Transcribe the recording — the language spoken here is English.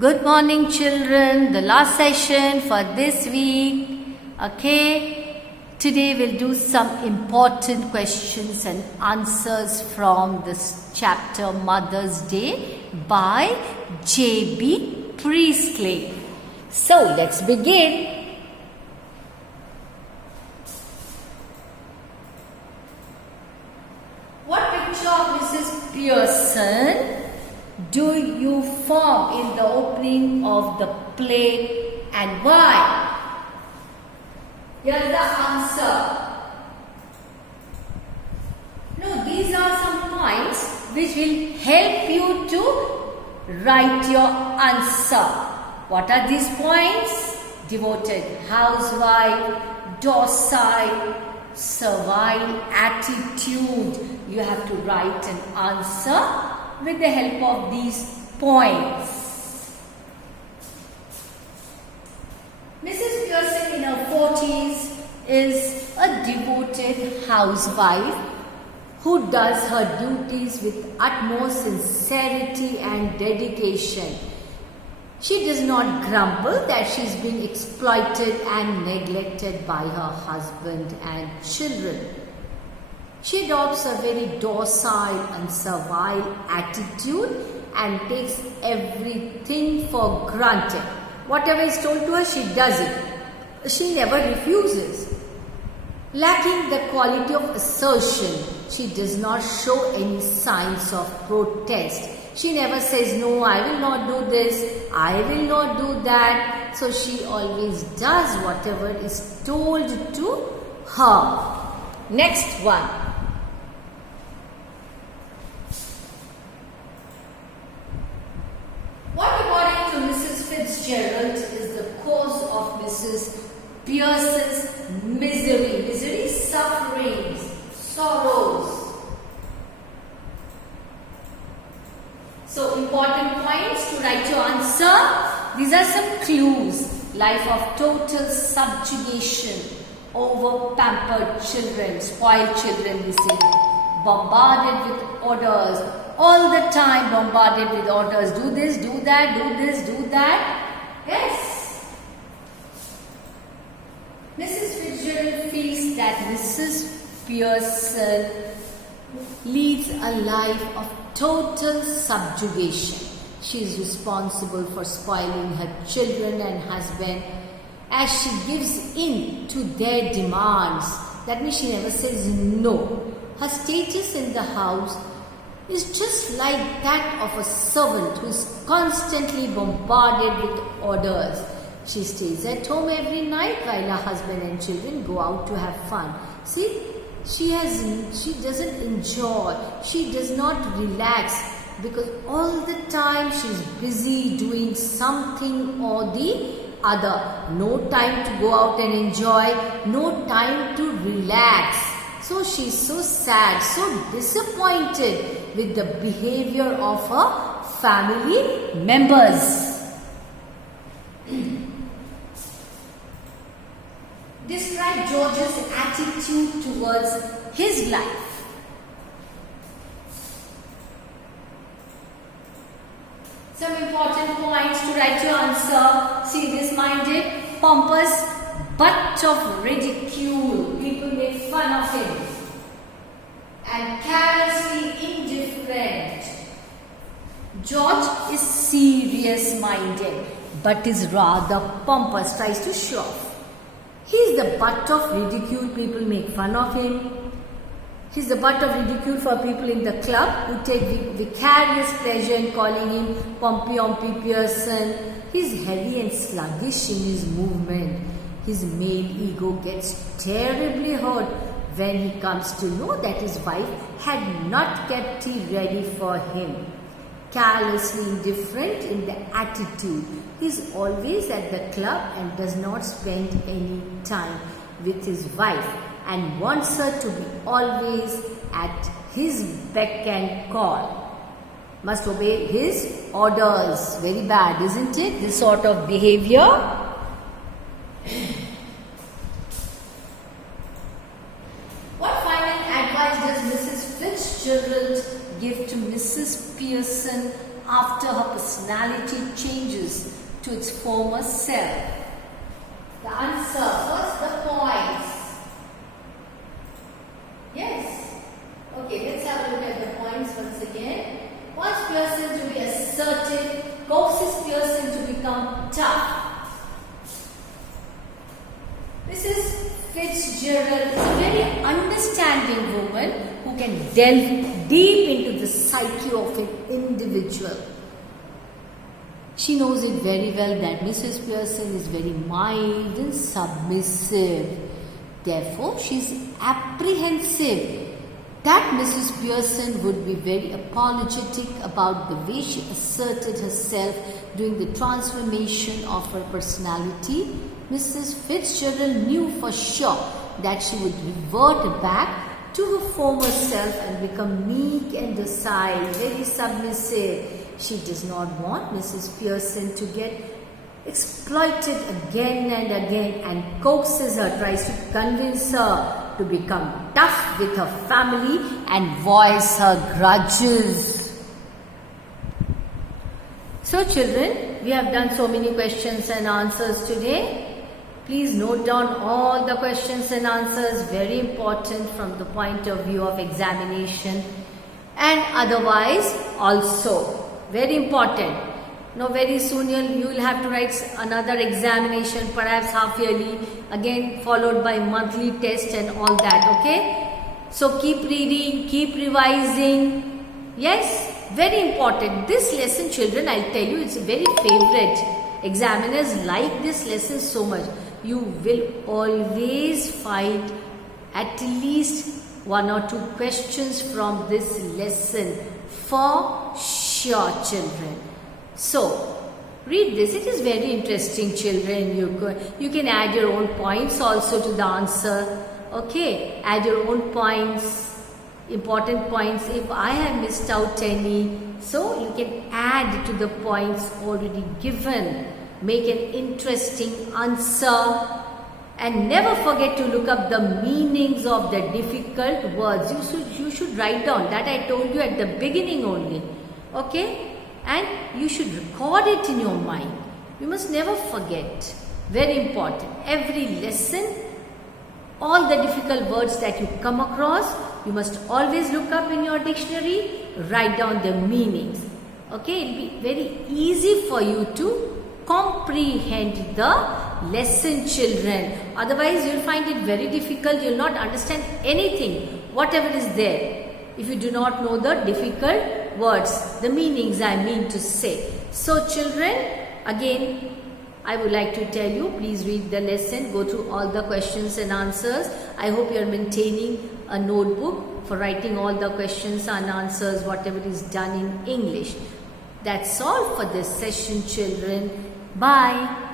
Good morning, children. The last session for this week. Okay. Today we'll do some important questions and answers from this chapter Mother's Day by J.B. Priestley. So let's begin. What picture of Mrs. Pearson do you form in the opening of the play and why? Here's the answer. No, these are some points which will help you to write your answer. What are these points? Devoted housewife, docile, servile attitude. You have to write an answer with the help of these points. Mrs. Pearson in her 40s is a devoted housewife who does her duties with utmost sincerity and dedication. She does not grumble that she is being exploited and neglected by her husband and children. She adopts a very docile and servile attitude and takes everything for granted. Whatever is told to her, she does it. She never refuses. Lacking the quality of assertion, she does not show any signs of protest. She never says, no, I will not do this, I will not do that. So she always does whatever is told to her. Next one. What according to Mrs. Fitzgerald is the cause of Mrs. Pearson's misery? Misery, sufferings, sorrows. So important points to write your answer. These are some clues. Life of total subjugation over pampered children, spoiled children we say. Bombarded with orders. All the time bombarded with orders. Do this, do that, do this, do that. Yes. Mrs. Fitzgerald feels that Mrs. Pearson leads a life of total subjugation. She is responsible for spoiling her children and husband as she gives in to their demands. That means she never says no. Her status in the house is just like that of a servant who is constantly bombarded with orders. She stays at home every night while her husband and children go out to have fun. See, she doesn't enjoy, she does not relax because all the time she is busy doing something or the other. No time to go out and enjoy, no time to relax. So she is so sad, so disappointed with the behavior of her family members. Describe George's attitude towards his life. Some important points to write your answer. Serious-minded, pompous, butt of ridicule. People make fun of him. And carelessly indifferent. George is serious-minded but is rather pompous, tries to show off. He is the butt of ridicule, people make fun of him. He is the butt of ridicule for people in the club who take vicarious pleasure in calling him Pompey Pearson. He is heavy and sluggish in his movement. His male ego gets terribly hurt when he comes to know that his wife had not kept tea ready for him. Carelessly indifferent in the attitude. He is always at the club and does not spend any time with his wife and wants her to be always at his beck and call. Must obey his orders. Very bad, isn't it? This sort of behavior. What final advice does Mrs. Fitzgerald give to Mrs. Pearson after her personality changes to its former self? The answer, first the points. Yes. Okay, let's have a look at the points once again. Wants Pearson to be assertive, coaxes Pearson to become tough. Mrs. Fitzgerald is a very understanding woman who can delve deep into the psyche of an individual. She knows it very well that Mrs. Pearson is very mild and submissive. Therefore, she is apprehensive that Mrs. Pearson would be very apologetic about the way she asserted herself during the transformation of her personality. Mrs. Fitzgerald knew for sure that she would revert back to her former self and become meek and docile, very submissive. She does not want Mrs. Pearson to get exploited again and again, and coaxes her, tries to convince her to become tough with her family and voice her grudges. So children, we have done so many questions and answers today. Please note down all the questions and answers, very important from the point of view of examination and otherwise also. Very important. Now very soon you will have to write another examination, perhaps half yearly, again followed by monthly test and all that, okay? So keep reading, keep revising. Yes, very important. This lesson children, I'll tell you, it's a very favorite. Examiners like this lesson so much. You will always find at least 1 or 2 questions from this lesson for sure children. So, read this. It is very interesting children. You can add your own points also to the answer. Okay, add your own points, important points. If I have missed out any, so you can add to the points already given. Make an interesting answer and never forget to look up the meanings of the difficult words. You should write down that I told you at the beginning only. Okay? And you should record it in your mind. You must never forget. Very important. Every lesson, all the difficult words that you come across, you must always look up in your dictionary, write down the meanings. Okay? It will be very easy for you to comprehend the lesson children. Otherwise you will find it very difficult. You will not understand anything, whatever is there, if you do not know the difficult words, the meanings I mean to say. So children, again I would like to tell you, please read the lesson, go through all the questions and answers. I hope you are maintaining a notebook for writing all the questions and answers, whatever is done in English. That's all for this session children. Bye.